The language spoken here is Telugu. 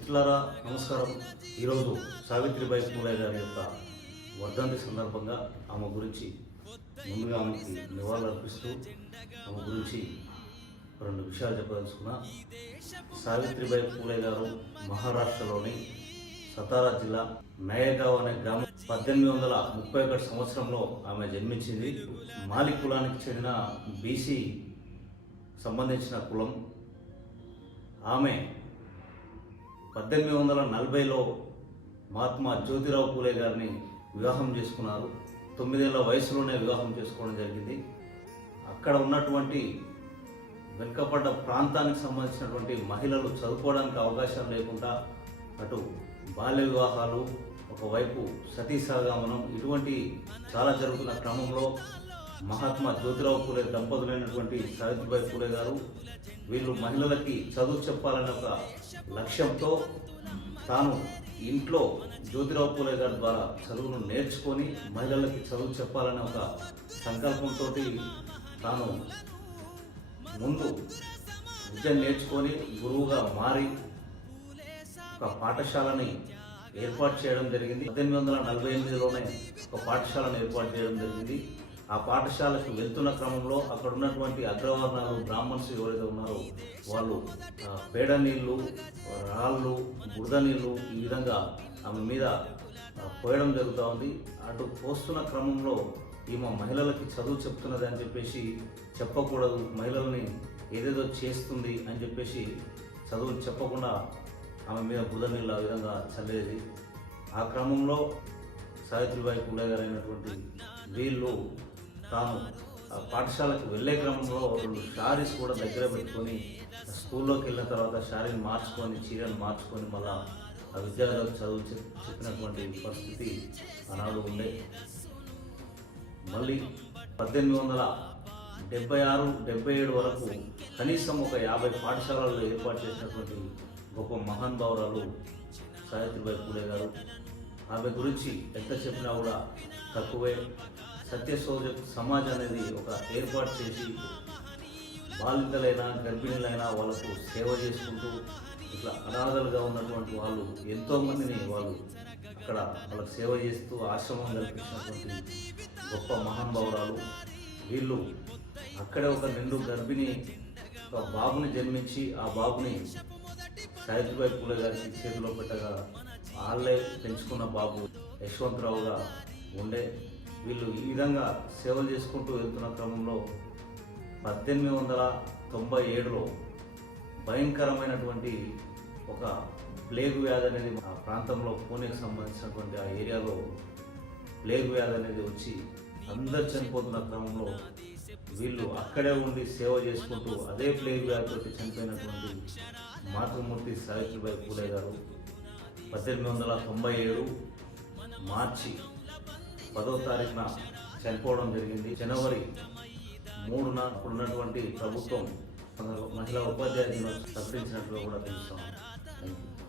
మిత్రులారా నమస్కారం. ఈరోజు సావిత్రిబాయి పూలే గారి యొక్క వర్ధంతి సందర్భంగా ఆమె గురించి ముందుగా ఆమెకి నివాళులర్పిస్తూ ఆమె గురించి రెండు విషయాలు చెప్పదలుచుకున్నా. సావిత్రిబాయి పూలే గారు మహారాష్ట్రలోని సతారా జిల్లా నయగావ్ అనే గ్రామం. పద్దెనిమిది వందల ముప్పై ఒకటి సంవత్సరంలో ఆమె జన్మించింది. మాలి కులానికి చెందిన బీసీ సంబంధించిన కులం. ఆమె పద్దెనిమిది వందల నలభైలో మహాత్మా జ్యోతిరావు పూలే గారిని వివాహం చేసుకున్నారు. తొమ్మిదేళ్ళ వయసులోనే వివాహం చేసుకోవడం జరిగింది. అక్కడ ఉన్నటువంటి వెనుకబడ్డ ప్రాంతానికి సంబంధించినటువంటి మహిళలు చదువుకోవడానికి అవకాశం లేకుండా అటు బాల్య వివాహాలు ఒకవైపు సతీ సహగమనం ఇటువంటి చాలా జరుగుతున్న క్రమంలో మహాత్మా జ్యోతిరావు పూలే దంపతులైనటువంటి సావిత్రిబాయి పూలే గారు వీళ్ళు మహిళలకి చదువు చెప్పాలనే ఒక లక్ష్యంతో తాను ఇంట్లో జ్యోతిరావు పూలే గారి ద్వారా చదువును నేర్చుకొని మహిళలకి చదువు చెప్పాలనే ఒక సంకల్పంతో తాను ముందు విద్య నేర్చుకొని గురువుగా మారి ఒక పాఠశాలని ఏర్పాటు చేయడం జరిగింది. పద్దెనిమిది వందల నలభై ఎనిమిదిలోనే ఒక పాఠశాలను ఏర్పాటు చేయడం జరిగింది. ఆ పాఠశాలకు వెళ్తున్న క్రమంలో అక్కడ ఉన్నటువంటి అగ్రవర్ణాలు బ్రాహ్మణ్స్ ఎవరైతే ఉన్నారో వాళ్ళు పేడ నీళ్ళు రాళ్ళు బురద నీళ్ళు ఈ విధంగా ఆమె మీద పోయడం జరుగుతూ ఉంది. అటు పోస్తున్న క్రమంలో ఈమె మహిళలకి చదువు చెప్తున్నది అని చెప్పేసి చెప్పకూడదు. మహిళల్ని ఏదేదో చేస్తుంది అని చెప్పేసి చదువు చెప్పకుండా ఆమె మీద బురద నీళ్ళు ఆ విధంగా చల్లేది. ఆ క్రమంలో సావిత్రిబాయి పూలే గారైనటువంటి వీళ్ళు తాను ఆ పాఠశాలకు వెళ్ళే క్రమంలో రెండు శారీస్ కూడా దగ్గర పెట్టుకొని స్కూల్లోకి వెళ్ళిన తర్వాత శారీని మార్చుకొని చీరను మార్చుకొని మళ్ళా ఆ విద్యార్థులకు చదువు చెప్పినటువంటి పరిస్థితి ఆనాడు ఉండే. మళ్ళీ పద్దెనిమిది వందల డెబ్బై ఆరు డెబ్బై ఏడు వరకు కనీసం ఒక యాభై పాఠశాలలు ఏర్పాటు చేసినటువంటి గొప్ప మహానుభావురాలు సావిత్రిబాయి పూలే గారు. ఆమె గురించి ఎంత చెప్పినా కూడా తక్కువే. సత్యశోధ సమాజ్ అనేది ఒక ఏర్పాటు చేసి బాలికలైనా గర్భిణులైనా వాళ్ళకు సేవ చేసుకుంటూ ఇట్లా అనాథలుగా ఉన్నటువంటి వాళ్ళు ఎంతోమందిని వాళ్ళు అక్కడ వాళ్ళకి సేవ చేస్తూ ఆశ్రమం కల్పించినటువంటి గొప్ప మహానుభావురాలు. వీళ్ళు అక్కడే ఒక నిండు గర్భిణి ఒక బాబుని జన్మించి ఆ బాబుని సావిత్రిబాయి పూలే గారికి చేతిలో పెట్టగా వాళ్ళే పెంచుకున్న బాబు యశ్వంతరావుగా ఉండే వీళ్ళు ఈ విధంగా సేవలు చేసుకుంటూ వెళ్తున్న క్రమంలో పద్దెనిమిది వందల తొంభై ఏడులో భయంకరమైనటువంటి ఒక ప్లేగు వ్యాధి అనేది ఆ ప్రాంతంలో పూణేకి సంబంధించినటువంటి ఆ ఏరియాలో ప్లేగు వ్యాధి అనేది వచ్చి అందరు చనిపోతున్న క్రమంలో వీళ్ళు అక్కడే ఉండి సేవ చేసుకుంటూ అదే ప్లేగు వ్యాధితో చనిపోయినటువంటి మాతృమూర్తి సావిత్రిబాయి పూలే గారు పద్దెనిమిది వందల తొంభై ఏడు మార్చి పదో తారీఖున చనిపోవడం జరిగింది. జనవరి మూడున అప్పుడు ఉన్నటువంటి ప్రభుత్వం మహిళా ఉపాధ్యాయ దినోత్సవం కూడా తెలుస్తాం థ్యాంక్ యూ